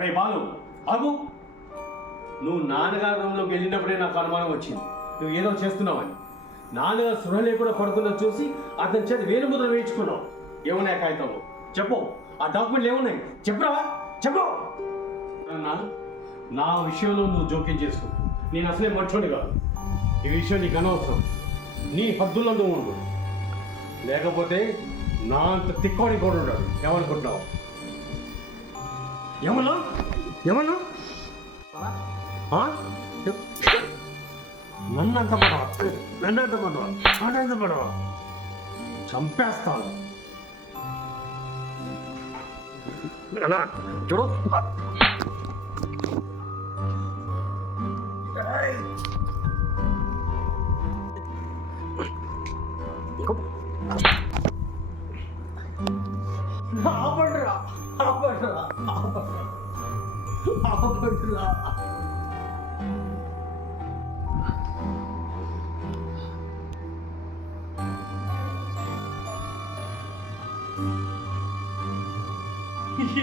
అరే బాలు ఆగు. నువ్వు నాన్నగారి రూమ్లోకి వెళ్ళినప్పుడే నాకు అనుమానం వచ్చింది నువ్వు ఏదో చేస్తున్నావని. నాన్నగారు సృహ లేకుండా పడుకున్నది చూసి అతని చేతి వేలు ముద్ర వేయించుకున్నావు. ఏమున్నాయి కాగితంలో చెప్పు, ఆ డాక్యుమెంట్లు ఏమున్నాయి చెప్పురా, చెప్పు. నా విషయంలో నువ్వు జోక్యం చేసుకో. నేను అసలే మర్చోడు కాదు. ఈ విషయం నీకు అనవసరం. నీ హద్దుల్లో నువ్వు ఉండు, లేకపోతే నా అంత తిక్కోని కూడా ఉంటాడు. ఏమనుకుంటున్నావు? ఏమన్నా ఏమన్నా నన్నంత పడవ, నన్నంత పడవ, నాటంత పడవ, చంపేస్తాను. అలా చూడు. ఆపండిరా, ఆపండిరా, ఆపండిరా.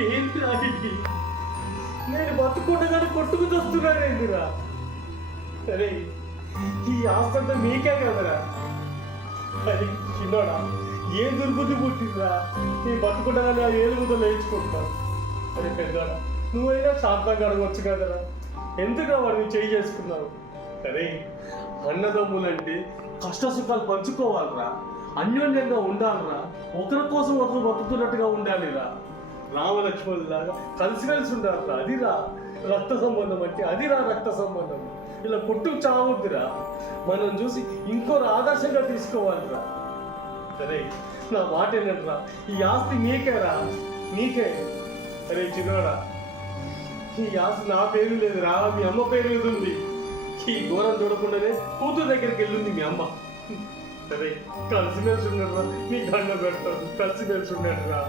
ఏంటిరా ఇది? నేను బతుకుండగానే కొట్టుకు చూస్తున్నాను ఏంటిరా? సరే ఈ ఆస్తంతా మీకే కదరా. అది చిన్నోడా ఏం దుర్బుద్ధి పుట్టిందిరా? నీ బతుకుండగానే ఆ ఏలుగుతో లేచుకుంటున్నాను. అరే పెద్దోడా నువ్వైనా శాంతంగా అడగవచ్చు కదరా. ఎందుకురా వాడిని చేయి చేసుకున్నావు? సరే అన్నదమ్ములంటే కష్ట సుఖాలు పంచుకోవాలిరా, అన్యోన్యంగా ఉండాలిరా, ఒకరి కోసం ఒకరు బతుకుతున్నట్టుగా ఉండాలిరా. రామలక్ష్మణులాగా కలిసిమెలిసి ఉండాలిరా. అదిరా రక్త సంబంధం అంటే, అదిరా రక్త సంబంధం. ఇలా కొట్టుకు చావద్దురా. మనం చూసి ఇంకోరు ఆదర్శంగా తీసుకోవాలిరా. సరే నా మాట ఏంటంటరా, ఈ ఆస్తి నీకేరా, నీకే. అరే చిన్నోడా ఈ ఆస్తి నా పేరు లేదురా, మీ అమ్మ పేరు మీద ఉంది. ఈ ఘోరం చూడకుండానే కూతురు దగ్గరికి వెళ్ళింది మీ అమ్మ. సరే కలిసిమెలిసి ఉండరా, నీ దండ పెడతాడు. కలిసిమెలిసి ఉండరా.